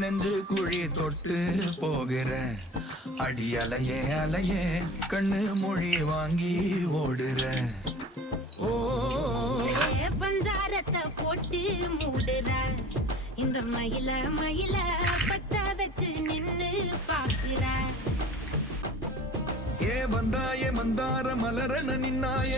நெஞ்சு குழி தொட்டு போகிற அடி அலையே அலையே கண்ணு மொழி வாங்கி ஓடுற ஓ பஞ்சாரத்தை போட்டு மூடுற இந்த மயில மயில பத்த வச்சு நின்னு பாக்குற ஏ வந்தாயே மந்தார மலரன நின்னாய